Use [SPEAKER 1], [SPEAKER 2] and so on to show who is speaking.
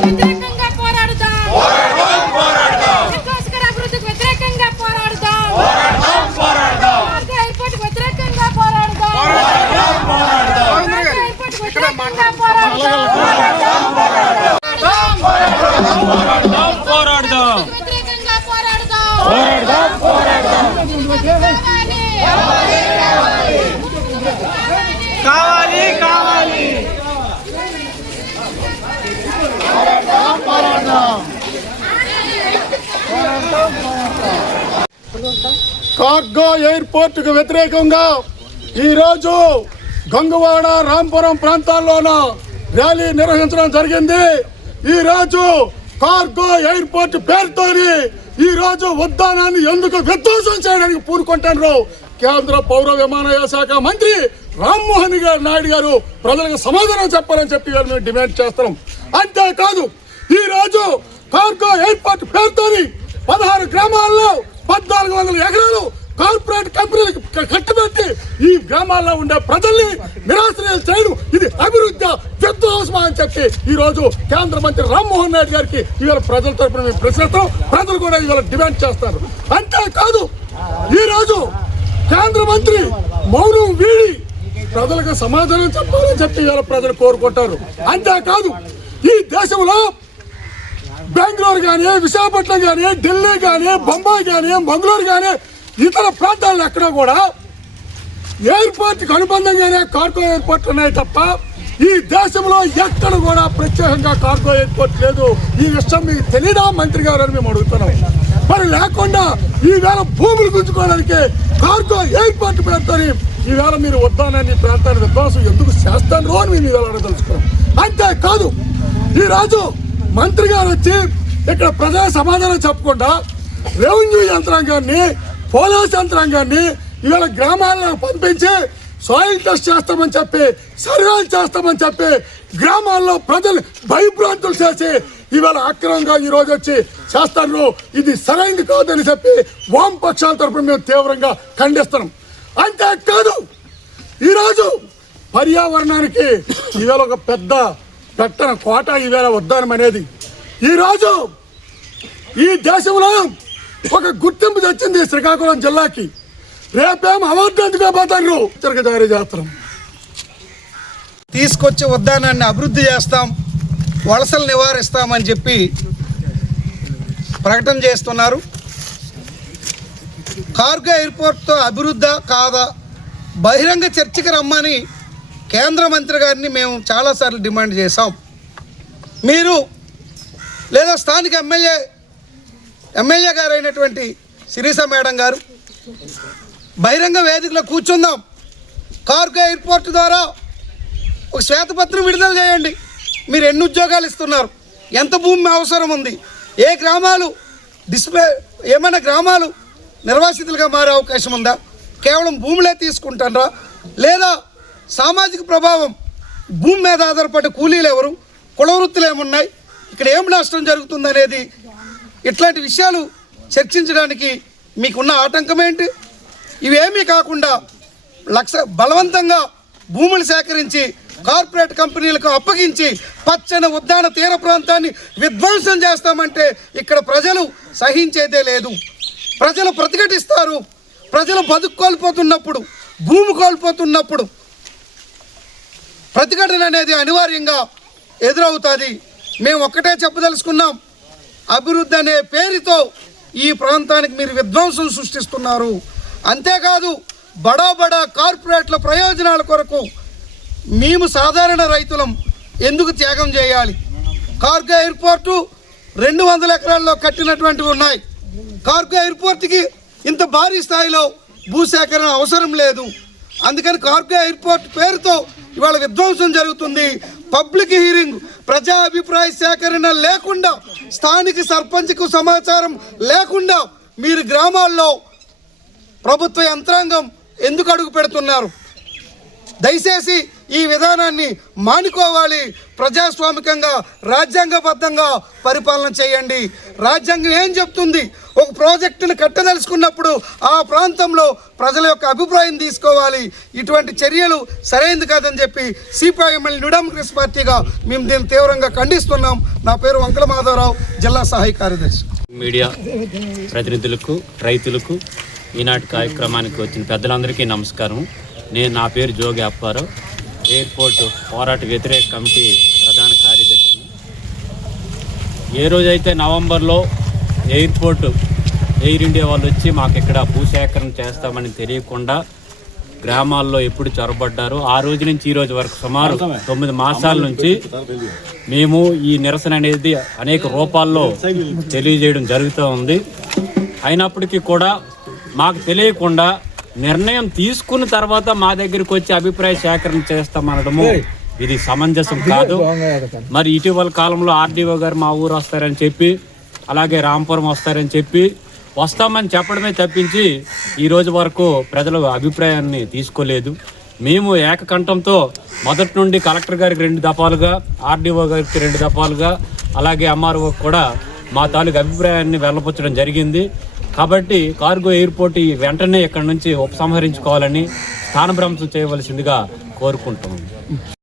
[SPEAKER 1] వ్యతిరేకంగా పోరాడుతాం
[SPEAKER 2] కిర్లోస్కర్ అభివృద్ధికి వ్యతిరేకంగా పోరాడుతాం భారత ఎయిర్పోర్ట్కి వ్యతిరేకంగా
[SPEAKER 3] పోరాడుతాం భారత ఎయిర్పోర్ట్కి వ్యతిరేకంగా
[SPEAKER 4] పోరాడుతాం పోరాడుతాం వ్యతిరేకంగా పోరాడుతాం
[SPEAKER 3] పోరాడుతాం పోరాడుతాం
[SPEAKER 2] కార్గో ఎయిర్పోర్ట్కు వ్యతిరేకంగా ఈరోజు గంగవాడ రాంపురం ప్రాంతాల్లోన ర్యాలీ నిర్వహించడం జరిగింది. ఈ రోజు కార్గో ఎయిర్పోర్ట్ పేరుతోని ఈ రోజు ఎందుకు విధ్వంసం చేయడానికి పూనుకుంటారు కేంద్ర పౌర విమానయాన శాఖ మంత్రి రామ్మోహన్ గారు నాయుడు గారు ప్రజలకు సమాధానం చెప్పాలని చెప్పి మేము డిమాండ్ చేస్తున్నాం. అంతేకాదు ఈ రోజు కార్గో ఎయిర్పోర్ట్ పేరుతోని పదహారు గ్రామాల్లో పద్నాలుగు వందల ఎకరాలు కార్పొరేట్ కంపెనీలకు కట్టుబెట్టి ఈ గ్రామాల్లో ఉండే ప్రజల్ని నిరాశ్రయాలు చేయడం ఇది అభివృద్ధి విధ్వంసమా అని చెప్పి ఈ రోజు కేంద్ర మంత్రి రామ్మోహన్ నాయుడు గారికి ఇవాళ ప్రజల తరపున మేము ప్రశ్నిస్తాం. ప్రజలు కూడా ఇవాళ డిమాండ్ చేస్తారు. అంతేకాదు ఈ రోజు కేంద్ర మంత్రి మౌనం వీడి ప్రజలకు సమాధానం చెప్పాలని చెప్పి ఇవాళ ప్రజలు కోరుకుంటారు. అంతేకాదు ఈ దేశంలో బెంగళూరు కానీ విశాఖపట్నం కానీ ఢిల్లీ కానీ బొంబాయి కానీ మంగళూరు కానీ ఇతర ప్రాంతాల్లో ఎక్కడ కూడా ఎయిర్పోర్ట్కి అనుబంధంగానే కార్గో ఎయిర్పోర్ట్లు ఉన్నాయి తప్ప ఈ దేశంలో ఎక్కడ కూడా ప్రత్యేకంగా కార్గో ఎయిర్పోర్ట్ లేదు. ఈ విషయం మీకు తెలియదా మంత్రి గారు అని మేము అడుగుతున్నాం. మరి లేకుండా ఈవేళ భూములు గుంజుకోవడానికి కార్గో ఎయిర్పోర్ట్ పేరుతోని ఈవేళ మీరు వద్దానని ప్రాంతాన్ని విధ్వంసం ఎందుకు చేస్తాను అని మేము ఈవేళ అడగదలుచుకున్నాం. అంతేకాదు ఈ రాజు మంత్రి గారు వచ్చి ఇక్కడ ప్రజా సమాధానం చెప్పకుండా రెవెన్యూ యంత్రాంగాన్ని పోలీస్ యంత్రాంగాన్ని ఇవాళ గ్రామాల్లో పంపించి సాయిల్ టెస్ట్ చేస్తామని చెప్పి సర్వేలు చేస్తామని చెప్పి గ్రామాల్లో ప్రజలు భయభ్రాంతులు చేసి ఇవాళ అక్రమంగా ఈ రోజు వచ్చి చేస్తారు ఇది సరైనది కాదని చెప్పి వామపక్షాల తరపున మేము తీవ్రంగా ఖండిస్తున్నాం. అంతేకాదు ఈరోజు పర్యావరణానికి ఇవాళ ఒక పెద్ద పెట్టిన కోట ఈవేళ ఉద్దానం అనేది. ఈరోజు ఈ దేశంలో ఒక గుర్తింపు తెచ్చింది శ్రీకాకుళం జిల్లాకి. రేపేం అవార్డు ఎందుకోబోతారు హెచ్చరిక జారీ చేస్తున్నాం
[SPEAKER 5] తీసుకొచ్చి ఉద్యానాన్ని అభివృద్ధి చేస్తాం వలసలు నివారిస్తామని చెప్పి ప్రకటన చేస్తున్నారు. కార్గో ఎయిర్పోర్ట్తో అభివృద్ధి కాదా? బహిరంగ చర్చకి రమ్మని కేంద్ర మంత్రి గారిని మేము చాలాసార్లు డిమాండ్ చేశాం. మీరు లేదా స్థానిక ఎమ్మెల్యే ఎమ్మెల్యే గారు అయినటువంటి శిరీష మేడం గారు బహిరంగ వేదికలో కూర్చుందాం. కార్గో ఎయిర్పోర్ట్ ద్వారా ఒక శ్వేతపత్రం విడుదల చేయండి. మీరు ఎన్ని ఉద్యోగాలు ఇస్తున్నారు? ఎంత భూమి అవసరం ఉంది? ఏ గ్రామాలు డిస్ప్లే ఏమైనా గ్రామాలు నిర్వాసితులుగా మారే అవకాశం ఉందా? కేవలం భూములే తీసుకుంటారా? లేదా సామాజిక ప్రభావం. భూమి మీద ఆధారపడే కూలీలు ఎవరు? కులవృత్తులు ఏమున్నాయి? ఇక్కడ ఏం నష్టం జరుగుతుంది అనేది ఇట్లాంటి విషయాలు చర్చించడానికి మీకున్న ఆటంకం ఏంటి? ఇవేమీ కాకుండా లక్ష బలవంతంగా భూములు సేకరించి కార్పొరేట్ కంపెనీలకు అప్పగించి పచ్చని ఉద్యాన తీర ప్రాంతాన్ని విధ్వంసం చేస్తామంటే ఇక్కడ ప్రజలు సహించేదే లేదు. ప్రజలు ప్రతిఘటిస్తారు. ప్రజలు బతుకు కోల్పోతున్నప్పుడు భూమి కోల్పోతున్నప్పుడు ప్రతిఘటన అనేది అనివార్యంగా ఎదురవుతుంది. మేము ఒక్కటే చెప్పదలుచుకున్నాం అభివృద్ధి అనే పేరుతో ఈ ప్రాంతానికి మీరు విధ్వంసం సృష్టిస్తున్నారు. అంతేకాదు బడా బడా కార్పొరేట్ల ప్రయోజనాల కొరకు మేము సాధారణ రైతులం ఎందుకు త్యాగం చేయాలి? కార్గో ఎయిర్పోర్టు రెండు వందల ఎకరాల్లో కట్టినటువంటివి ఉన్నాయి. కార్గో ఎయిర్పోర్ట్కి ఇంత భారీ స్థాయిలో భూసేకరణ అవసరం లేదు. అందుకని కార్గో ఎయిర్పోర్ట్ పేరుతో ఇవాళ విధ్వంసం జరుగుతుంది. పబ్లిక్ హీరింగ్ ప్రజా అభిప్రాయ సేకరణ లేకుండా స్థానిక సర్పంచ్కు సమాచారం లేకుండా మీరు గ్రామాల్లో ప్రభుత్వ యంత్రాంగం ఎందుకు అడుగు పెడుతున్నారు? దయచేసి ఈ విధానాన్ని మానుకోవాలి. ప్రజాస్వామికంగా రాజ్యాంగబద్ధంగా పరిపాలన చేయండి. రాజ్యాంగం ఏం చెప్తుంది? ఒక ప్రాజెక్టును కట్టదలుచుకున్నప్పుడు ఆ ప్రాంతంలో ప్రజల యొక్క అభిప్రాయం తీసుకోవాలి. ఇటువంటి చర్యలు సరైనది కాదని చెప్పి సిపిఐఎంఎల్ న్యూ డెమోక్రసీ పార్టీగా మేము దీన్ని తీవ్రంగా ఖండిస్తున్నాం. నా పేరు వంకల మాధవరావు జిల్లా సహాయ కార్యదర్శి.
[SPEAKER 4] మీడియా ప్రతినిధులకు రైతులకు ఈనాటి కార్యక్రమానికి వచ్చిన పెద్దలందరికీ నమస్కారం. నేను నా పేరు జోగి అప్పారావు. ఎయిర్పోర్ట్ పోరాట వ్యతిరేక కమిటీ ప్రధాన కార్యదర్శి. ఏ రోజైతే నవంబర్లో ఎయిర్పోర్ట్ ఎయిర్ ఇండియా వాళ్ళు వచ్చి మాకు ఇక్కడ భూసేకరణ చేస్తామని తెలియకుండా గ్రామాల్లో ఎప్పుడు చొరబడ్డారు ఆ రోజు నుంచి ఈ రోజు వరకు సుమారు తొమ్మిది మాసాల నుంచి మేము ఈ నిరసన అనేది అనేక రూపాల్లో తెలియజేయడం జరుగుతూ ఉంది. అయినప్పటికీ కూడా మాకు తెలియకుండా నిర్ణయం తీసుకున్న తర్వాత మా దగ్గరికి వచ్చి అభిప్రాయ సేకరణ చేస్తామనడము ఇది సమంజసం కాదు. మరి ఇటీవల కాలంలో ఆర్డీఓ గారు మా ఊరు వస్తారని చెప్పి అలాగే రాంపురం వస్తారని చెప్పి వస్తామని చెప్పడమే తప్పించి ఈ రోజు వరకు ప్రజల అభిప్రాయాన్ని తీసుకోలేదు. మేము ఏకకంఠంతో మొదటి నుండి కలెక్టర్ గారికి రెండు దఫాలుగా ఆర్డీఓ గారికి రెండు దఫాలుగా అలాగే ఎంఆర్ఓ కూడా మా తాలూకు అభిప్రాయాన్ని వెళ్ళపుచ్చడం జరిగింది. కాబట్టి కార్గో ఎయిర్పోర్ట్ వెంటనే ఇక్కడ నుంచి ఉపసంహరించుకోవాలని స్థానభ్రంశం చేయవలసిందిగా కోరుకుంటున్నాం.